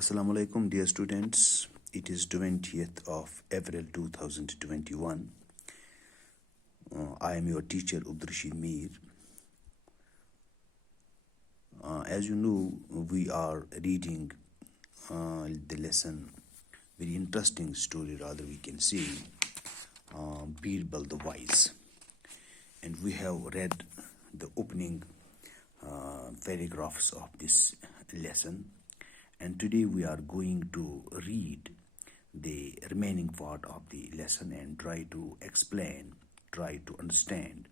Assalamu alaikum, dear students. It is 20th of April 2021. I am your teacher, Abdurrashid Mir. As you know, we are reading the lesson, very interesting story, rather, we can say, Birbal the Wise. And we have read the opening paragraphs of this lesson. And today we are going to read the remaining part of the lesson and try to explain, try to understand,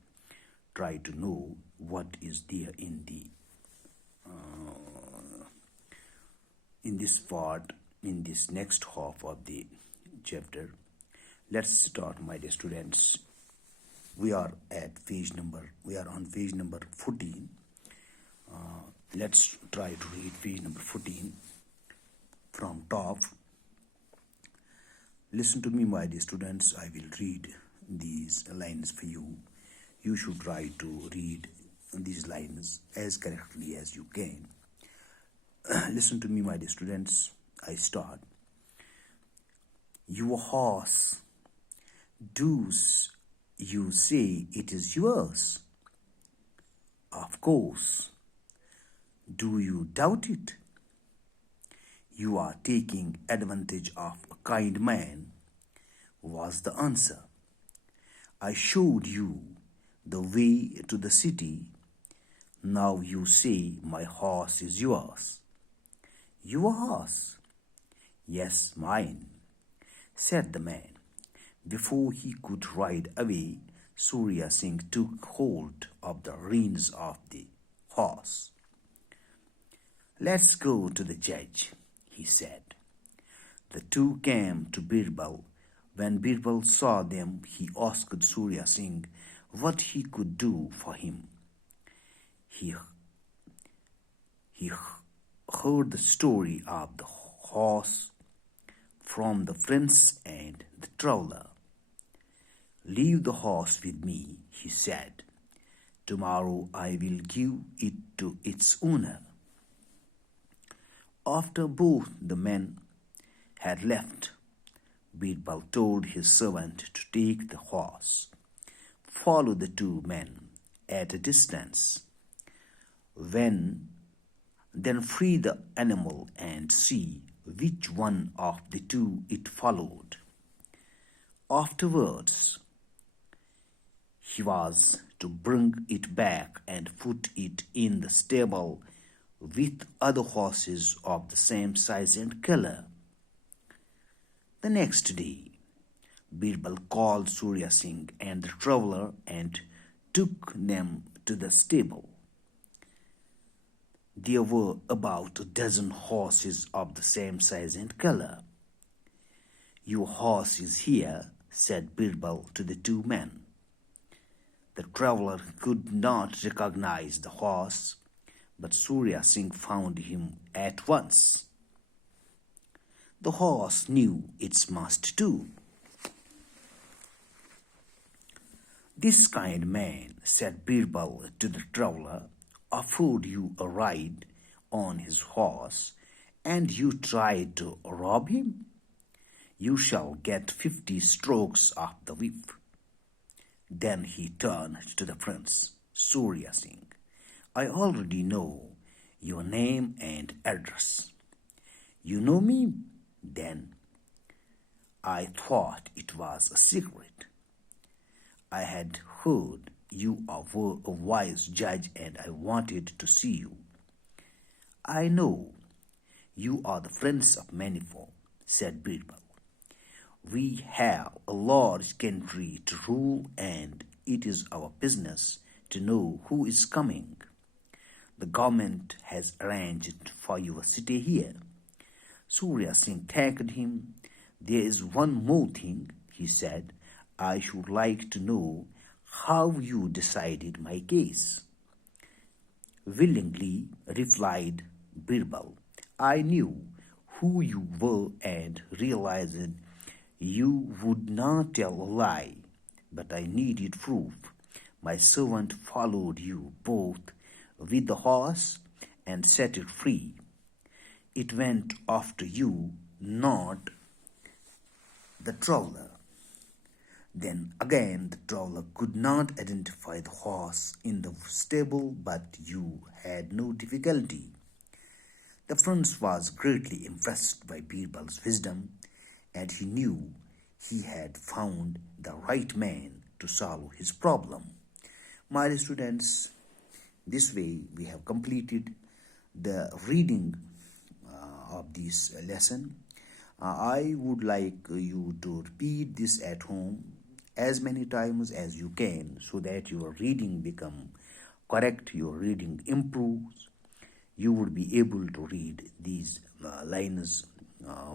try to know what is there in this part, in this next half of the chapter. Let's start, my dear students. We are on page number 14. Let's try to read page number 14 from top. Listen to me, my dear students. I will read these lines for you. You should try to read these lines as correctly as you can. Listen to me, my dear students. I start. Your horse, do you say it is yours? Of course. Do you doubt it? You are taking advantage of a kind man, was the answer. I showed you the way to the city. Now you say my horse is yours. Your horse? Yes, mine, said the man. Before he could ride away, Surya Singh took hold of the reins of the horse. Let's go to the judge, he said. The two came to Birbal. When Birbal saw them, he asked Surya Singh what he could do for him. He heard the story of the horse from the prince and the traveler. Leave the horse with me, he said. Tomorrow I will give it to its owner. After both the men had left, Birbal told his servant to take the horse, follow the two men at a distance, then free the animal and see which one of the two it followed. Afterwards, he was to bring it back and put it in the stable with other horses of the same size and color. The next day, Birbal called Surya Singh and the traveler and took them to the stable. There were about a dozen horses of the same size and color. Your horse is here, said Birbal to the two men. The traveler could not recognize the horse, but Surya Singh found him at once. The horse knew its master too. This kind man, said Birbal to the traveler, offered you a ride on his horse, and you tried to rob him. You shall get 50 strokes of the whip. Then he turned to the prince, Surya Singh. I already know your name and address. You know me? Then I thought it was a secret. I had heard you were a wise judge and I wanted to see you. I know you are the prince of Manipur, said Birbal. We have a large country to rule and it is our business to know who is coming. The government has arranged for your stay here. Surya Singh thanked him. There is one more thing, he said. I should like to know how you decided my case. Willingly, replied Birbal. I knew who you were and realized you would not tell a lie, but I needed proof. My servant followed you both with the horse and set it free. It went after you, not the traveler. Then again, the traveler could not identify the horse in the stable, but you had no difficulty. The prince was greatly impressed by Birbal's wisdom, and he knew he had found the right man to solve his problem. My dear students, this way we have completed the reading of this lesson. I would like you to repeat this at home as many times as you can so that your reading become correct, your reading improves. You would be able to read these lines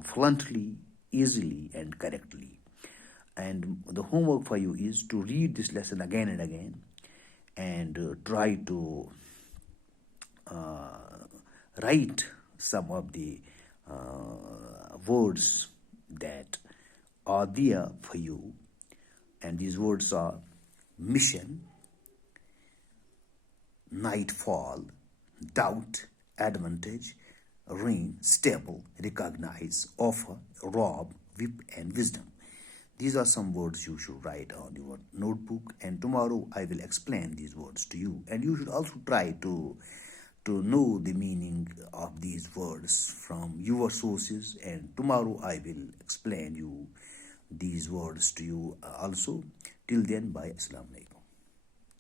fluently, easily, and correctly. And the homework for you is to read this lesson again and again and try to write some of the words that are there for you. And these words are mission, nightfall, doubt, advantage, rain, stable, recognize, offer, rob, whip, and wisdom. These are some words you should write on your notebook, and tomorrow I will explain these words to you. And you should also try to know the meaning of these words from your sources, and tomorrow I will explain you these words to you also. Till then, bye. Assalamu alaikum.